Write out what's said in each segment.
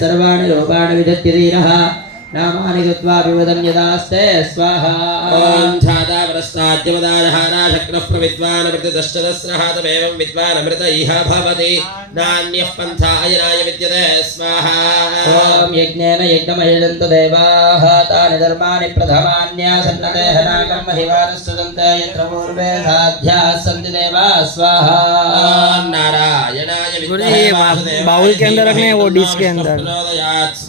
सर्वाणि रूपाणि विधत्य धीरः नामानि कृत्वा विवदं यदास्ते स्वाहा ॐ छादावरस्ताद्यमदारहाराशक्रः प्रविद्वान् अमृतदश्चदस्रः तमेवं विद्वान् अमृत इह भवति नान्यः पन्था अयनाय विद्यते स्वाहा ॐ यज्ञेन यज्ञमयजन्त देवाः तानि धर्माणि प्रथमान्यासन्नते हनाकं महिमानस्तुतन्ते यत्र पूर्वे साध्याः सन्ति देवाः स्वाहा ॐ नारायणाय विद्महे वासुदेवाय बाउल के अंदर रखने हैं वो डिश के अंदर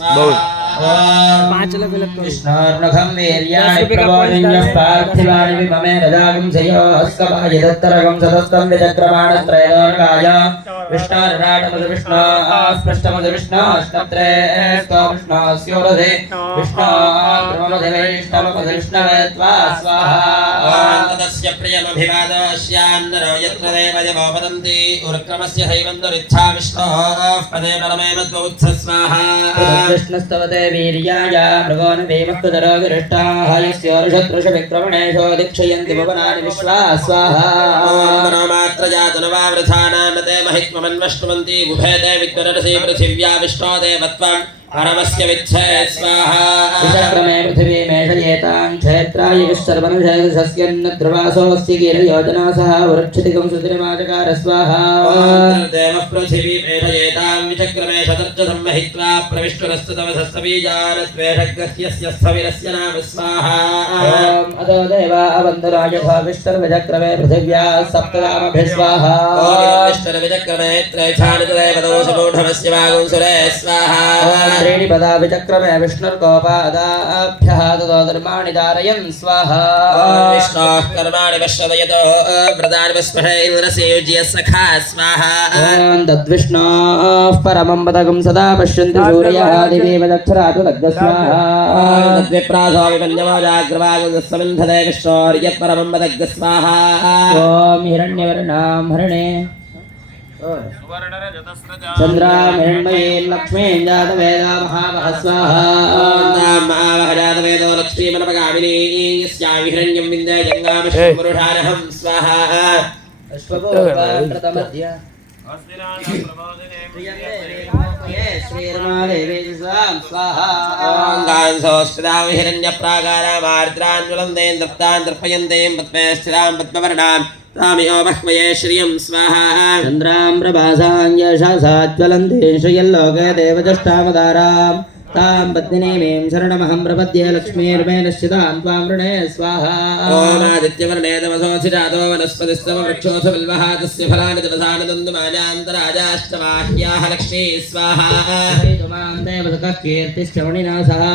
बाउल विष्णोर्नखं वीर्याणि प्रबोधिन्यः पार्थिवानि विममे रजागं शयोस्कपाय दत्तरगं सदस्तं विचक्रमाणत्रयोर्गाय विष्णोर्राटमद विष्णोः स्पष्टमद विष्णोः अष्टत्रे विष्णोस्योरधे विष्णोर्ब्रह्ममद वैष्णवमद विष्णवे त्वा स्वाहा तस्य प्रियमभिवादस्यान्नरो यत्र देवयवो वदन्ति उर्क्रमस्य हैवन्दरिच्छा विष्णोः पदे परमेव त्वोत्थ स्वाहा कृष्णस्तवते वीर्याय मृगोन भीमकृतरोगिरिष्टाः यस्योर्षत्रुषविक्रमणेषो दीक्षयन्ति भुवनानि विश्वा स्वाहा मनोमात्रजातनवावृथानान्नते महित्वमन्वष्टुवन्ति उभयते विद्वरसि पृथिव्या विष्णो देवत्वं परमस्य विच्छे स्वाहा विचक्रमे पृथिवीमेषयेतां क्षेत्राय विश्वर्वनुषयसस्यन्न ध्रुवासोऽस्ति गिरियोजना सह वृक्षतिकं सुतिरमाचकार स्वाहा देवः पृथिवीमेषयेतां विचक्रमे शतर्चसं महित्वा प्रविष्टुरस्तु तव सस्तबीजानत्वेषग्रह्यस्य स्थविरस्य नाम स्वाहा ॐ अतो देवा अवन्दराय विश्वर्वचक्रमे पृथिव्या सप्तनामभिः स्वाहा विश्वर्वचक्रमे त्रैछानितदेवदोषमूढमस्य वागुंसुरे स्वाहा त्रीणि पदा विचक्रमे विष्णुर्गोपादाभ्यः ततो धर्माणि धारयन् स्वाहा विष्णोः कर्माणि पश्यतो व्रतानि वस्महे इन्द्रस्य युज्य सखा स्वाहा ॐ तद्विष्णोः परमं पदकं सदा पश्यन्ति सूर्यः दिवेव दक्षरातु लग्गस्वाहा तद्विप्रासो विपन्यमाजाग्रवागुसमिन्धते विष्णोर्यत्परमं पदग् स्वाहा ॐ हिरण्यवर्णां हरणे चन्द्रां हिरण्मयीं लक्ष्मीं जातवेदा महावः स्वाहा महावहजातवेदो लक्ष्मीमनपगामिनी यस्यां हिरण्यं विन्दे जङ्गामश्वपुरुषारहं स्वाहा अश्वपूर्वामृतमध्य स्वाहा हिरण्यप्राकारामार्द्रान् दत्तान् तर्पयन्तीं पद्मे स्थिरां पद्मवर्णां तामियो बह्वये श्रियं स्वाहा चन्द्रां प्रभासां यशसा ज्वलन्तीं श्रियल्लोके देवजष्टावतारां तां पद्मिनीमीं शरणमहं प्रपद्ये लक्ष्मीर्मे नश्चितां त्वां वृणे स्वाहा ओमादित्यवर्णे तमसोऽधिजातो वनस्पतिस्तव वृक्षोऽथ बिल्वः तस्य फलानि तपसानि दन्दुमाजान्तराजाष्टवाह्याः लक्ष्मी स्वाहा मां देवसखः कीर्तिश्चवणिना सह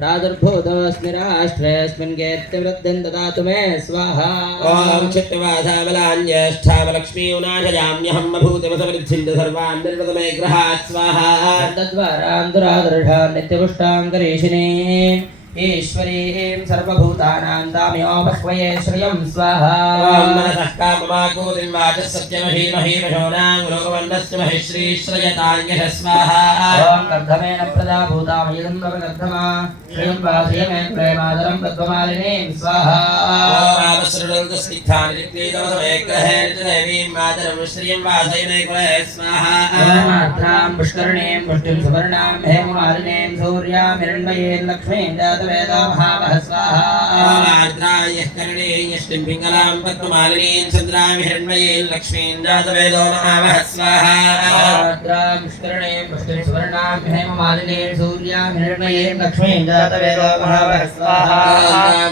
प्रादुर्भूतोऽस्मि राष्ट्रेऽस्मिन् कीर्तिवृद्धिं ददातु मे स्वाहा ॐ क्षिप्तवासामलान्यष्ठामलक्ष्मीयुनाशयाम्यहं भूतिमसवृद्धिं सर्वान् निर्वृतमे ग्रहात् स्वाहा तद्वारां दुरादर्शां नित्यपुष्टां करीशिने ईश्वरीं सर्वभूतानां दाम्यो बह्वये श्रियं स्वाहा ॐ मनसः काममाकूतिं वाचः सत्यमहीमहीमशोनां लोकवन्नस्य महिश्री श्रयतान्यः स्वाहा ॐ कर्धमेन प्रजाभूतामयं कवकर्धमा श्रियं वासयमे प्रेमादरं तत्त्वमालिनीं स्वाहा आवसृणन्तस्निग्धानि चित्तीतमसमेग्रहेण च देवीं मातरं श्रियं वासयमे कुले स्वाहा मात्रां पुष्करणीं पुष्टिं सुवर्णां हेममालिनीं सूर्यां हिरण्मयीं लक्ष्मीं वेदा महावः स्वाहा आर्द्रायः करणीयष्टिं पिङ्गलां पद्ममालिनीं चन्द्रां हिरण्मयीं लक्ष्मीं जातवेदो महावः स्वाहा आर्द्रां पुष्करणीं पुष्टिं सुवर्णां हेममालिनीं सूर्यां हिरण्मयीं लक्ष्मीं जातवेदो महावः स्वाहा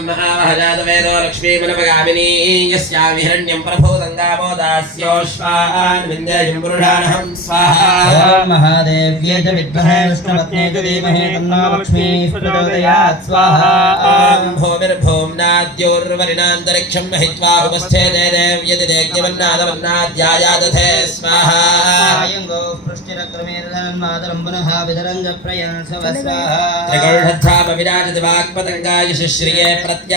महावः जातवेदो लक्ष्मीमनपगामिनी यस्यां हिरण्यं प्रभूतं गावो दास्योश्वान् विन्द्यजं पुरुषाणहं स्वाहा महादेव्ये च विद्महे विष्णुपत्न्यै च धीमहि तन्नो लक्ष्मीः प्रचोदयात् स्वाहा भूमिर्भूम्नाद्योर्वरिणान्तरिक्षं महित्वा उपस्थेते देव्यति देज्ञवन्नादवन्नाद्यायादथे स्वाहा आयङ्गो पृष्टिरक्रमेर्धनन्मातरं पुनः वितरञ्च प्रयासव स्वाहा त्रिगर्ढध्वापविराजति वाक्पतङ्गाय श्रिये प्रत्य